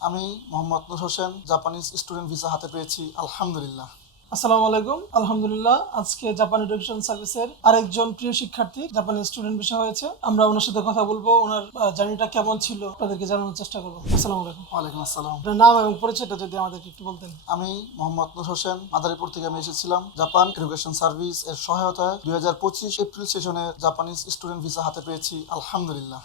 আমি Mohammad Nur Hossain Japanese student visa হাতে পেয়েছি আলহামদুলিল্লাহ। আসসালামু আলাইকুম। আলহামদুলিল্লাহ আজকে জাপান এডুকেশন সার্ভিসের আরেকজন প্রিয় শিক্ষার্থী জাপানি স্টুডেন্ট বিষয় হয়েছে। আমরা ওনার সাথে কথা বলব ওনার জার্নিটা কেমন ছিল আপনাদেরকে জানানোর চেষ্টা করব। আসসালামু আলাইকুম। ওয়ালাইকুম আসসালাম। আপনার নাম এবং পরিচয়টা যদি আমাদেরকে একটু বলতেন। আমি মোহাম্মদ নুর হোসেন মাদারীপুর থেকে আমি এসেছিলাম জাপান এডুকেশন সার্ভিস এর সহায়তায় দুই হাজার পঁচিশ এপ্রিল সেশনে জাপানিজ স্টুডেন্ট ভিসা হাতে পেয়েছি আলহামদুলিল্লাহ।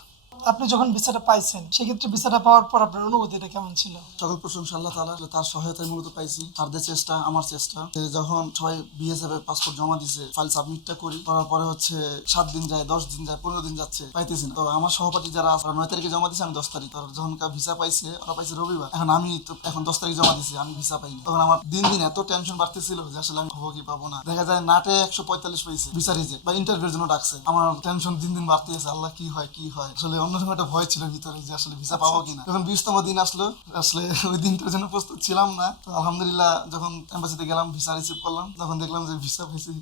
আপনি যখন ভিসাটা পাইছেন সেক্ষেত্রে ভিসাটা পাওয়ার পর আপনার অনুভূতিটা কেমন ছিল? সকল প্রশংসা আল্লাহ তালা তার সহায়তায় মূলত পাইছি তার চেষ্টা আমার চেষ্টা। যখন সবাই বিএসএফ এর পাসপোর্ট জমা দিছে ফাইল সাবমিটটা করি করার পরে হচ্ছে সাত দিন যায় দশ দিন যায় পনেরো দিন যাচ্ছে পাইতেছি না। তো আমার সহপাঠী যারা আছে, নয় তারিখে জমা দিছে আমি দশ তারিখ। তার যখন ভিসা পাইছে ওরা পাইছে রবিবার। এখন আমি তো এখন দশ তারিখ জমা দিছি আমি ভিসা পাইনি। তখন আমার দিন দিন এত টেনশন বাড়তেছিল যে আসলে আমি হব কি পাবো না। দেখা যায় নাটে একশো পঁয়তাল্লিশ পাইছে ভিসা রিজেক্ট বা ইন্টারভিউর জন্য ডাকছে। আমার টেনশন দিন দিন বাড়তেছে আল্লাহ কি হয় কি হয়? আসলে অন্যরকম একটা ভয় ছিল ভিতরে যে আসলে ভিসা পাবো কিনা। যখন বিশতম দিন আসলো আসলে ওই দিনটার জন্য প্রস্তুত ছিলাম না। তো আলহামদুলিল্লাহ যখন এম্বাসিতে গেলাম ভিসা রিসিভ করলাম তখন দেখলাম যে ভিসা পেয়েছি।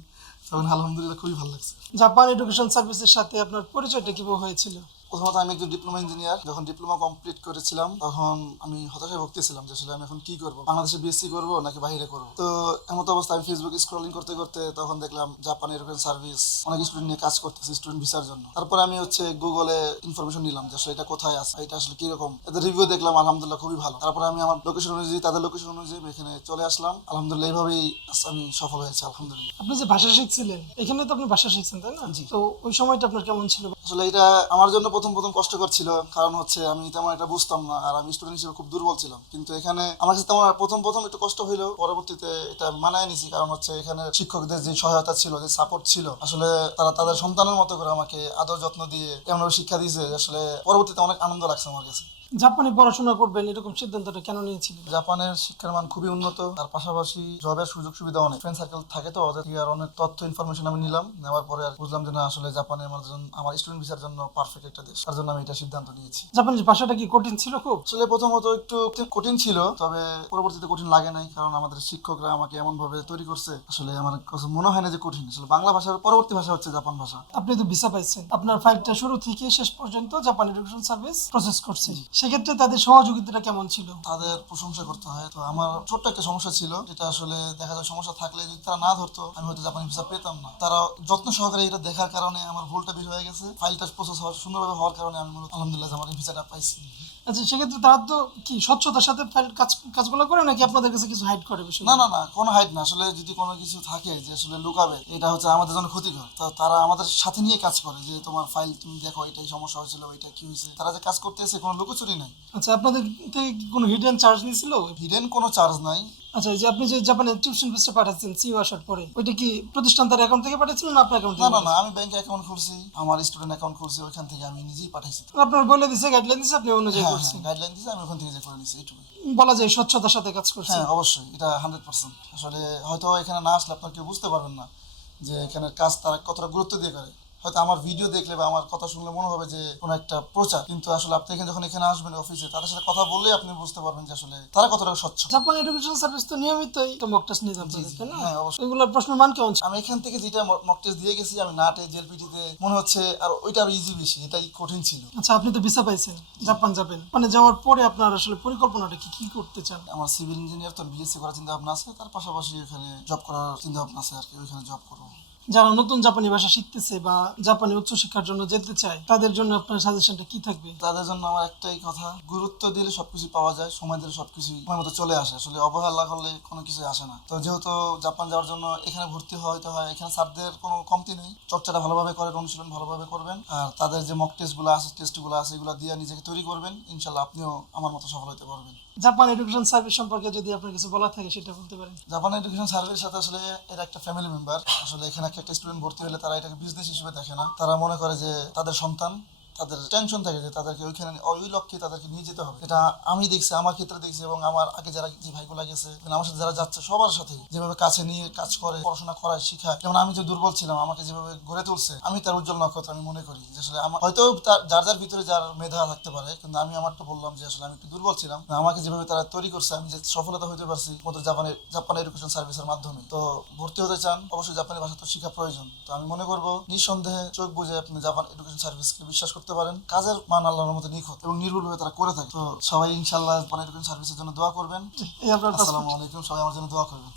তখন আলহামদুলিল্লাহ খুবই ভালো লাগছে। জাপান এডুকেশন সার্ভিসের সাথে আপনার পরিচয়টা কীভাবে হয়েছিল? প্রথমত আমি একজন ডিপ্লোমা ইঞ্জিনিয়ার যখন ডিপ্লোমা কমপ্লিট করেছিলাম তখন আমি হতাশায় ভুগতেছিলাম যে আসলে আমি এখন কি করব? বাংলাদেশে বিএসসি করব নাকি বাইরে করব? তো এমত অবস্থা আমি ফেসবুক স্ক্রলিং করতে করতে তখন দেখলাম জাপান এরোপ্লেন সার্ভিস অনেক স্টুডেন্ট নিয়ে কাজ করতেছে স্টুডেন্ট ভিসার জন্য। তারপরে আমি হচ্ছে গুগলে ইনফরমেশন নিলাম যে আসলে এটা কোথায় আছে এটা আসলে কীরকম? এদের রিভিউ দেখলাম আলহামদুলিল্লাহ খুবই ভালো। তারপরে আমি আমার লোকেশন অনুযায়ী তাদের লোকেশন অনুযায়ী এখানে চলে আসলাম। আলহামদুলিল্লাহ এইভাবেই আমি সফল হয়েছি আলহামদুলিল্লাহ। আপনি যে ভাষা শিখছিলেন এখানে তো আপনি ভাষা শিখছেন তাই না? জি। তো ওই সময়টা আপনার কেমন ছিল? আসলে এটা আমার জন্য প্রথম প্রথম কষ্ট করছিল, কারণ হচ্ছে আমি তেমন এটা বুঝতাম না, আর আমি স্টুডেন্ট হিসেবে খুব দুর্বল ছিলাম। কিন্তু এখানে আমার কাছে তেমন প্রথম প্রথম একটু কষ্ট হইল, পরবর্তীতে এটা মানায় নিছি, কারণ হচ্ছে এখানে শিক্ষকদের যে সহায়তা ছিল, যে সাপোর্ট ছিল, আসলে তারা তাদের সন্তানের মতো করে আমাকে আদর যত্ন দিয়ে এমনভাবে শিক্ষা দিয়েছে আসলে পরবর্তীতে অনেক আনন্দ লাগছে আমার কাছে। জাপানে পড়াশোনা করবেন এরকম সিদ্ধান্তটা কেন নিয়েছিলেন? জাপানের শিক্ষার মান খুবই উন্নত তার পাশাপাশি জবের সুযোগ সুবিধা অনেক। ফ্রেন্ড সার্কেল থাকে তো ওদের থেকে আর অনেক তথ্য ইনফরমেশন আমি নিলাম নেওয়ার পরে আর বুঝলাম যে না আসলে জাপানে আমার জন্য আমার স্টুডেন্ট ভিসার জন্য পারফেক্ট একটা দেশ। তার জন্য আমি এটা সিদ্ধান্ত নিয়েছি। জাপানিজ ভাষাটা কি কঠিন ছিল খুব? আসলে প্রথমত একটু কঠিন ছিল তবে পরবর্তীতে কঠিন লাগে নাই কারণ আমাদের শিক্ষকরা আমাকে এমন ভাবে তৈরি করছে আসলে আমার কাছে মনে হয় না যে কঠিন। আসলে বাংলা ভাষার পরবর্তী ভাষা হচ্ছে জাপান ভাষা। আপনি তো ভিসা পাইছেন। আপনার ফাইলটা শুরু থেকে শেষ পর্যন্ত জাপান এডুকেশন সার্ভিস প্রসেস করছে। সেক্ষেত্রে তাদের সহযোগিতাটা কেমন ছিল? তাদের প্রশংসা করতে হয়। তো আমার ছোট্ট একটা সমস্যা ছিল যেটা আসলে দেখা যায় সমস্যা থাকলে যদি তারা না ধরতো আমি হয়তো জাপানি ভিসা পেতাম না। তারা যত্ন সহকারে এটা দেখার কারণে আমার ভুলটা বের হয়ে গেছে। ফাইলটা প্রসেস হওয়ার সুন্দরভাবে হওয়ার কারণে আমি মূলত আলহামদুলিল্লাহ জাপানি ভিসাটা পাইছি। আচ্ছা সেক্ষেত্রে তারা তো কি স্বচ্ছতার সাথে কাজ কাজগুলো করে নাকি আপনাদের কাছে কিছু হাইড করে বিষয় না না না কোনো হাইট না। আসলে যদি কোনো কিছু থাকে যে আসলে লুকাবে এটা হচ্ছে আমাদের জন্য ক্ষতিকর। তো তারা আমাদের সাথে নিয়ে কাজ করে যে তোমার ফাইল তুমি দেখো এটাই সমস্যা হয়েছিল এটা কি হয়েছে। তারা যে কাজ করতে এসে কোনো লুকোচুরি নাই। আচ্ছা আপনাদের থেকে কোনো হিডেন চার্জ নিয়েছিল? হিডেন কোনো চার্জ নাই। আচ্ছা এই যে আপনি যে জাপানে টিউশন ফিসটা পাঠাচ্ছেন সিও আসার পরে ওইটা কি প্রতিষ্ঠান তার অ্যাকাউন্ট থেকে পাঠাচ্ছিলেন না আপনার অ্যাকাউন্ট না না না আমি ব্যাংক অ্যাকাউন্ট খুলছি আমার স্টুডেন্ট অ্যাকাউন্ট খুলছি ওইখান থেকে আমি নিজেই পাঠাইছি। আপনার বলে দিছে গাইডলাইন দিছে আপনি অনুযায়ী হ্যাঁ করছেন। গাইডলাইন দিয়েছে আমি ওখান থেকে যে করে নিছি এইটুকু বলা যায় স্বচ্ছতার সাথে কাজ করছেন হ্যাঁ অবশ্যই এটা হান্ড্রেড পার্সেন্ট আসলে হয়তো এখানে না আসলে আপনার কেউ বুঝতে পারবেন না যে এখানের কাজ তারা কতটা গুরুত্ব দিয়ে করে। হয়তো আমার ভিডিও দেখলে বা আমার কথা শুনলে মনে হবে যে কোনো একটা প্রচার। কিন্তু আসলে আপনি এখানে যখন এখানে আসবেন অফিসে তাদের সাথে কথা বললেই আপনি বুঝতে পারবেন যে আসলে তারা কতটা স্বচ্ছ। জাপান এডুকেশন সার্ভিস তো নিয়মিতই তো মক টেস্ট নিয়ে না? হ্যাঁ, অবশ্যই। এগুলোর প্রশ্নের মান কেমন আমি এখান থেকে যেটা মক টেস্ট দিয়ে গেছি আমি নাটে জেলপিটিতে মনে হচ্ছে আর ওইটা আরও ইজি বেশি এটাই কঠিন ছিল। আচ্ছা আপনি তো ভিসা পাইছেন জাপান যাবেন। মানে যাওয়ার পরে আপনার আসলে পরিকল্পনাটা কি কি করতে চান? আমার সিভিল ইঞ্জিনিয়ার তো বিএসসি করার চিন্তা ভাবনা আছে তার পাশাপাশি এখানে জব করার চিন্তা ভাবনা আছে আর কি ওইখানে জব করব। যারা নতুন জাপানি ভাষা শিখতেছে বা জাপানি উচ্চশিক্ষার জন্য যেতে চায় তাদের জন্য আপনার সাজেশনটা কি থাকবে? তাদের জন্য আমার একটাই কথা গুরুত্ব দিলে সবকিছু পাওয়া যায় সময় দিলে সবকিছু সময় মতো চলে আসে। আসলে অবহেলা করলে কোনো কিছু আসে না। তো যেহেতু জাপান যাওয়ার জন্য এখানে ভর্তি হইতে হয় এখানে স্যারদের কোনো কমতি নেই। চর্চাটা ভালোভাবে করেন অনুশীলন ভালোভাবে করবেন। আর তাদের যে মক টেস্টগুলো আছে টেস্টগুলো আছে এগুলো দিয়ে নিজেকে তৈরি করবেন। ইনশাল্লাহ আপনিও আমার মতো সফল হতে পারবেন। জাপান এডুকেশন সার্ভিস সম্পর্কে যদি আপনার কিছু বলা থাকে সেটা বলতে পারেন। জাপান এডুকেশন সার্ভিসের সাথে আসলে এরা একটা ফ্যামিলি মেম্বার আসলে এখানে একটা স্টুডেন্ট ভর্তি হলে তারা এটাকে বিজনেস হিসেবে দেখে না। তারা মনে করে যে তাদের সন্তান তাদের টেনশন থাকে যে তাদেরকে ওইখানে ওই লক্ষ্যে তাদেরকে নিয়ে যেতে হবে। এটা আমি দেখছি, আমার ক্ষেত্রে দেখছি এবং আমার আগে যারা যে ভাইগুলা গেছে আমার সাথে যারা যাচ্ছে, সবার সাথে যেভাবে কাছে নিয়ে কাজ করে, পড়াশোনা করায়, শিখায়। যেমন আমি যে দুর্বল ছিলাম, আমাকে যেভাবে গড়ে তুলছে, আমি তার উজ্জ্বল নক্ষত্র আমি মনে করি। যে আসলে আমার হয়তো যার যার ভিতরে যার মেধা থাকতে পারে, কিন্তু আমি আমারটা বললাম যে আসলে আমি একটু দুর্বল ছিলাম। আমাকে যেভাবে তারা তৈরি করছে, আমি যে সফলতা হতে পারছি মতো জাপানের জাপান এডুকেশন সার্ভিসের মাধ্যমে। তো ভর্তি হতে চান, অবশ্যই জাপানি ভাষা তো শেখা প্রয়োজন। তো আমি মনে করব, নিঃসন্দেহে চোখ বুঝে আপনি জাপান এডুকেশন সার্ভিসকে বিশ্বাস করতে করতে পারেন। কাজের মান আল্লাহর মতো নিখুঁত এবং নির্ভুলভাবে তারা করে থাকে। তো সবাই ইনশাল্লাহ জাপান এডুকেশন সার্ভিসের জন্য দোয়া করবেন। আসসালামু আলাইকুম সবাই আমার জন্য দোয়া করবেন।